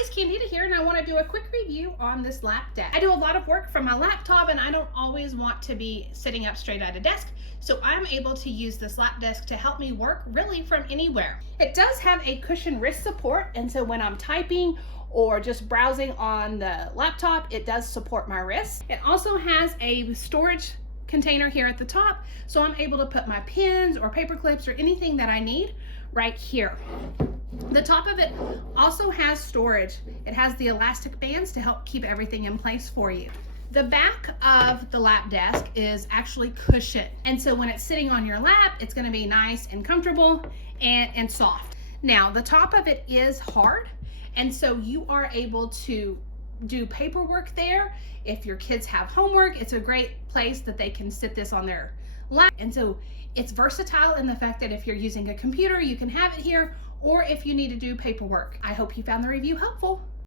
it's Candida here, and I want to do a quick review on this lap desk. I do a lot of work from my laptop, and I don't always want to be sitting up straight at a desk, so I'm able to use this lap desk to help me work really from anywhere. It does have a cushion wrist support, and so when I'm typing or just browsing on the laptop, it does support my wrist. It also has a storage container here at the top, so I'm able to put my pens or paper clips or anything that I need right here. The top of it also has storage. It has the elastic bands to help keep everything in place for you. The back of the lap desk is actually cushioned, and so when it's sitting on your lap, it's going to be nice and comfortable and soft. Now, the top of it is hard, and so you are able to do paperwork there. If your kids have homework, it's a great place that they can sit this on their lap. And so it's versatile in the fact that if you're using a computer, you can have it here, or if you need to do paperwork. I hope you found the review helpful.